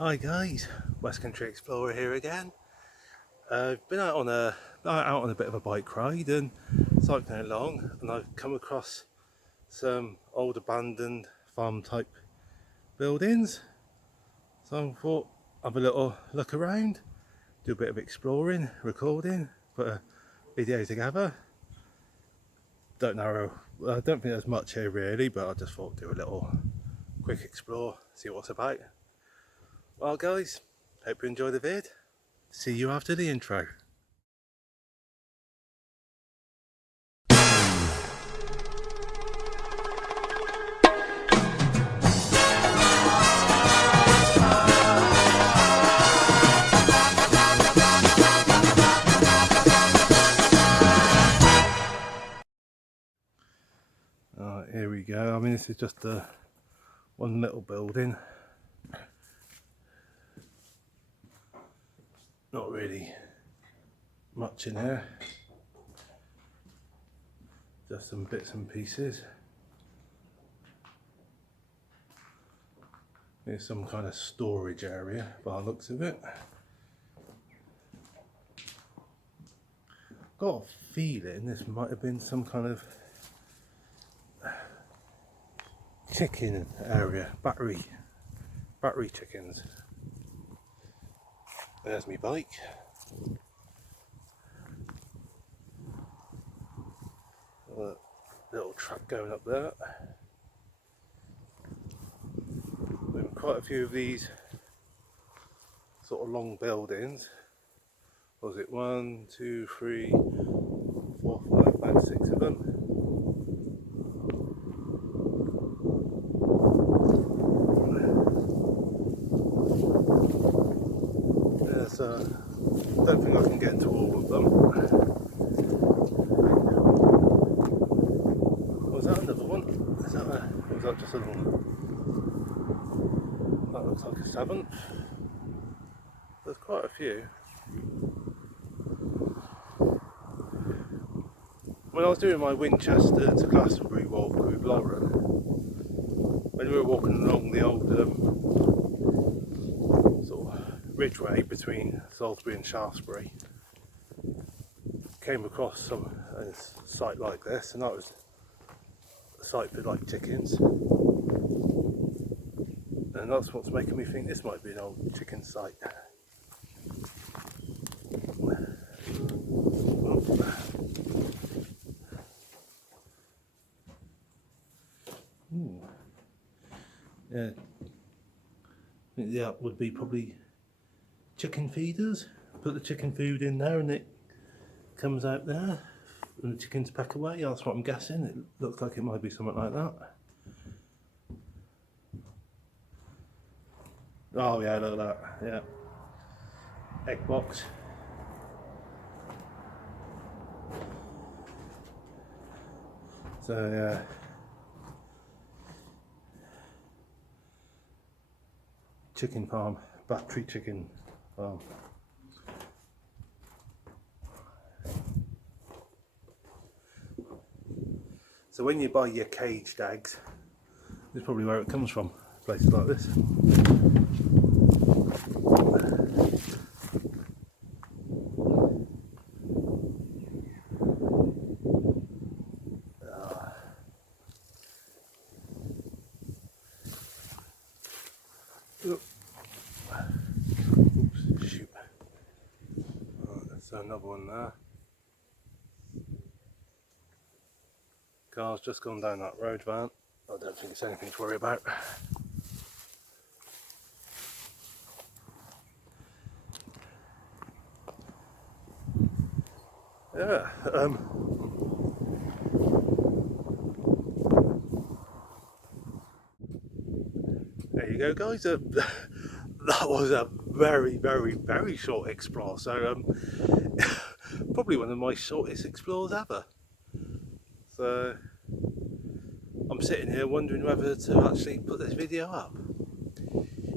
Hi guys, West Country Explorer here again. I've been out on a bit of a bike ride and cycling along, and I've come across some old abandoned farm type buildings. So I thought have a little look around, do a bit of exploring, recording, put a video together. I don't think there's much here really, but I just thought do a little quick explore, see what's about. Well guys, hope you enjoy the vid. See you after the intro. Here we go. I mean, this is just one little building. Not really much in here. Just some bits and pieces. There's some kind of storage area by the looks of it. Got a feeling this might have been some kind of chicken area, battery chickens. There's my bike. A little track going up there. There were quite a few of these sort of long buildings. What was it? 1, 2, 3, 4, 5, about 6 of them. I don't think I can get into all of them. Was that another one? Was that just a little? That looks like a 7th. There's quite a few. When I was doing my Winchester to Glastonbury walk with Lauren, when we were walking along the old sort of ridgeway between Salisbury and Shaftesbury, came across a site like this, and that was a site for like chickens, and that's what's making me think this might be an old chicken site. Yeah, I think that would be probably chicken feeders. Put the chicken food in there and it comes out there and the chickens pack away. That's what I'm guessing. It looks like it might be something like that. Oh yeah, look at that. Yeah, egg box. So yeah, chicken farm, battery chicken farm. So when you buy your caged eggs, this is probably where it comes from, places like this. Oops, shoot. Right, there's another one there. Car's just gone down that road, van. I don't think it's anything to worry about. Yeah, there you go guys. That was a very short explore, so probably one of my shortest explores ever. So I'm sitting here wondering whether to actually put this video up.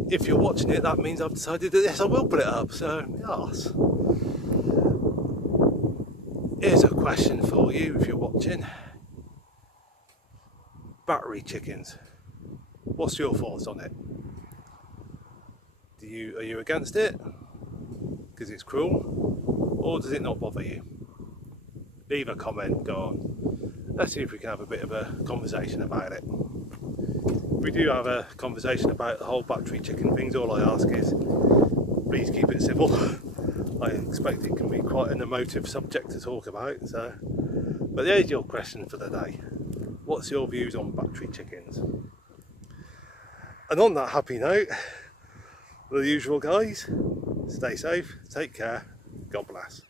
If you're watching it, that means I've decided that yes, I will put it up, so yes. Here's a question for you if you're watching. Battery chickens, what's your thoughts on it? Do you against it because it's cruel, or does it not bother you? Leave a comment, go on. Let's see if we can have a bit of a conversation about it. If we do have a conversation about the whole battery chicken things, all I ask is please keep it civil. I expect it can be quite an emotive subject to talk about, so. But there's your question for the day. What's your views on battery chickens? And on that happy note, the usual guys, stay safe, take care, God bless.